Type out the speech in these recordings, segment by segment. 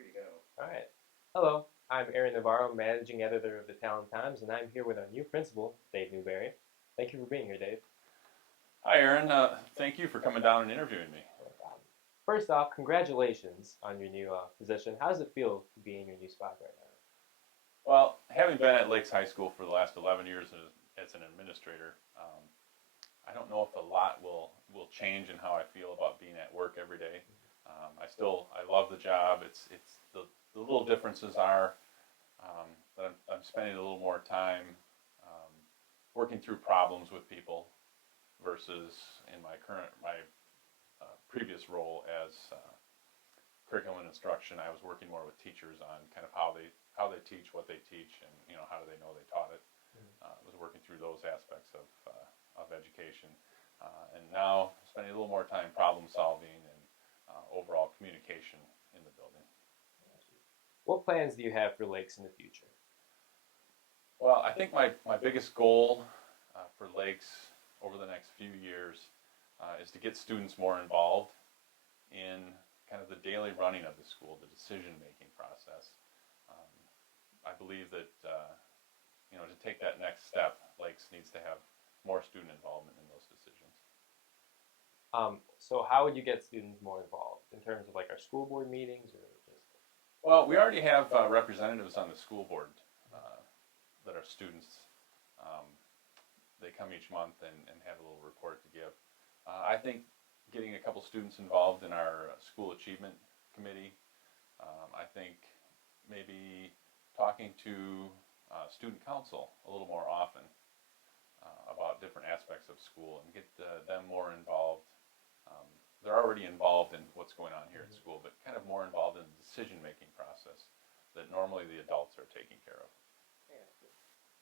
free to go. All right. Hello, I'm Aaron Navarro, managing editor of the Talent Times, and I'm here with our new principal, Dave Newberry. Thank you for being here, Dave. Hi, Aaron. Thank you for coming down and interviewing me. No problem. First off, congratulations on your new position. How does it feel to be in your new spot right Well, having been at Lakes High School for the last 11 years as an administrator, I don't know if a lot will change in how I feel about being at work every day. I love the job. It's the little differences are that I'm spending a little more time um, working through problems with people versus in my previous role as curriculum and instruction. I was working more with teachers on kind of how they teach, what they teach, and how do they know they taught it. now? Was working through those aspects of education, and now spending a little more time problem solving and overall communication in the building. What plans do you have for Lakes in the future? Well, I think my biggest goal for Lakes over the next few years is to get students more involved in kind of the daily running of the school, the decision-making process. Um, I believe that to take that next step, Lakes needs to have more student involvement in those decisions. So how would you get students more involved in terms of like our school board meetings or just? Well, we already have representatives on the school board that are students. Um, they come each month and have a little report to give. I think getting a couple students involved in our school achievement committee. I think maybe talking to student council a little more often about different aspects of school and get them more involved. Um, they're already involved in what's going on here at school, but kind of more involved in the decision-making process that normally the adults are taking care of. Yeah.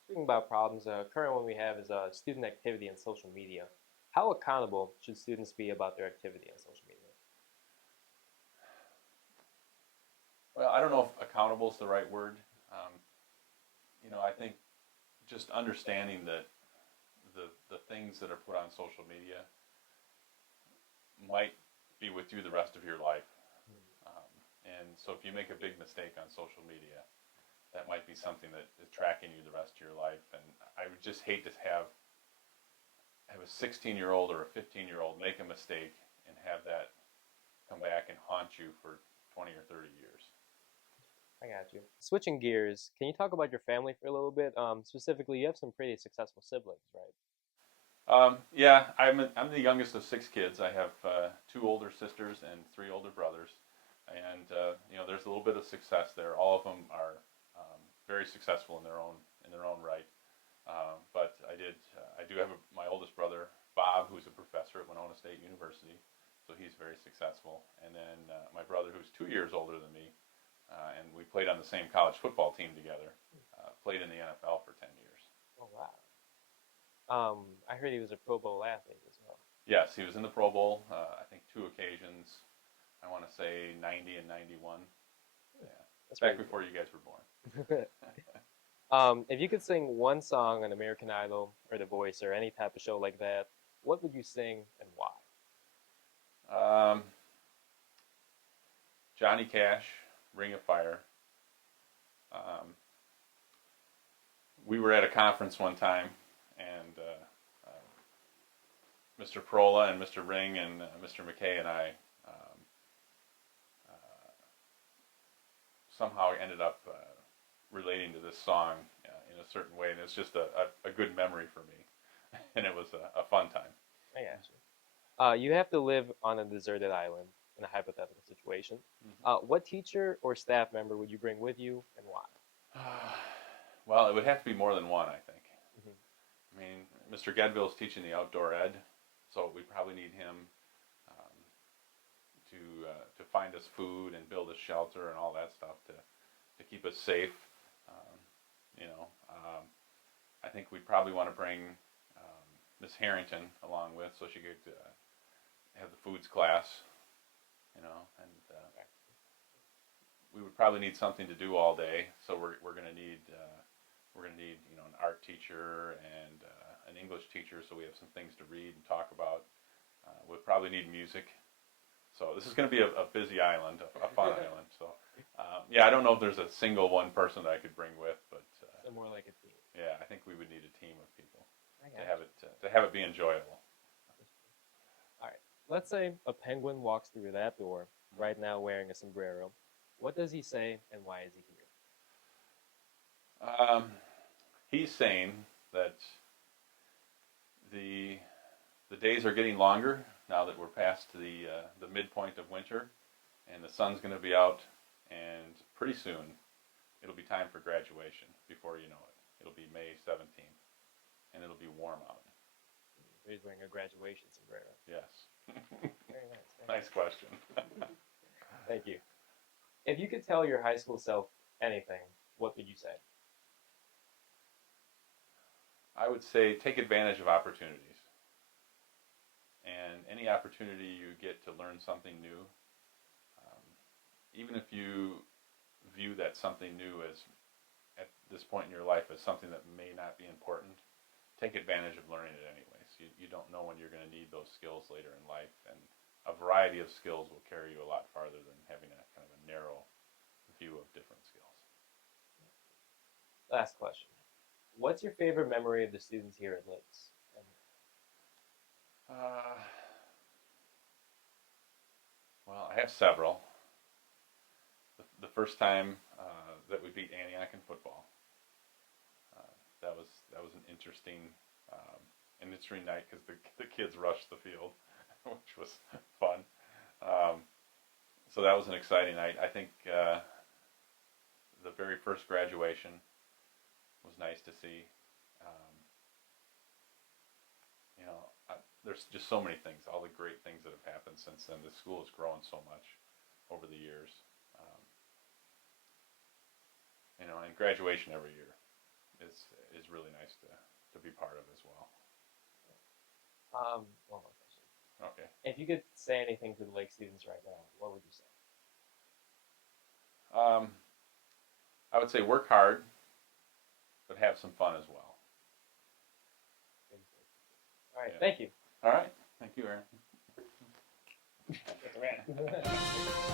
Speaking about problems, current one we have is student activity on social media. How accountable should students be about their activity on social media? Well, I don't know if accountable is the right word. Um, I think just understanding that the things that are put on social media might be with you the rest of your life. And so if you make a big mistake on social media, that might be something that is tracking you the rest of your life. And I would just hate to have a 16-year-old or a 15-year-old make a mistake and have that come back and haunt you for 20 or 30 years. I got you. Switching gears, can you talk about your family for a little bit? Specifically, you have some pretty successful siblings, right? Yeah, I'm the youngest of six kids. I have two older sisters and three older brothers, and there's a little bit of success there. All of them are very successful in their own right. But I do have my oldest brother Bob, who's a professor at Winona State University, so he's very successful. And then my brother, who's 2 years older than me, and we played on the same college football team together. Played in the NFL for 10 years. Oh wow. I heard he was a Pro Bowl athlete as well. Yes, he was in the Pro Bowl. I think two occasions. I want to say 90 and 91. Yeah, That's back pretty before you guys were born. cool. If you could sing one song on American Idol or The Voice or any type of show like that, what would you sing and why? Um, Johnny Cash, Ring of Fire. Um, we were at a conference one time, and Mr. Perola and Mr. Ring and Mr. McKay and I somehow ended up relating to this song in a certain way, and it's just a good memory for me, and it was a fun time. I got you. You have to live on a deserted island in a hypothetical situation. What teacher or staff member would you bring with you and why? Well, it would have to be more than one, I think. Mhm. I mean, Mr. Gedville's teaching the outdoor ed, so we probably need him um, to find us food and build us shelter and all that stuff to keep us safe. Um, I think we'd probably want to bring Miss Harrington along with, so she could have the foods class, and we would probably need something to do all day. So we're going to need an art teacher and an English teacher, so we have some things to read and talk about. We'll probably need music. So this is going to be a busy island, a fun island. So Yeah, I don't know if there's a single one person that I could bring with, but So more like a team. yeah, I think we would need a team of people I to got have you. it be enjoyable. All right. Let's say a penguin walks through that door right now wearing a sombrero. What does he say and why is he here? He's saying that the the days are getting longer now that we're past the midpoint of winter, and the sun's going to be out, and pretty soon it'll be time for graduation. Before you know it, it'll be May 17th, and it'll be warm out. So he's wearing a graduation sombrero. Yes. Very nice. Nice question. Thank you. If you could tell your high school self anything, what would you say? I would say take advantage of opportunities, and any opportunity you get to learn something new, um, even if you view that something new as at this point in your life as something that may not be important, take advantage of learning it anyways. You don't know when you're going to need those skills later in life, and a variety of skills will carry you a lot farther than having a kind of a narrow view of different skills. Last question. What's your favorite memory of the students here at Lakes? Uh, well, I have several. The first time that we beat Antioch in football, that was an interesting night because the kids rushed the field, which was fun. Um, so that was an exciting night. I think the very first graduation was nice to see. Um, there's just so many things, all the great things that have happened since then. The school has grown so much over the years. Um, and graduation every year is really nice to be part of as well. One more question. Okay. If you could say anything to the Lake students right now, what would you say? Um, I would say work hard, but have some fun as well. All right, Yeah. thank you. All right. Thank you, Aaron. That's a wrap.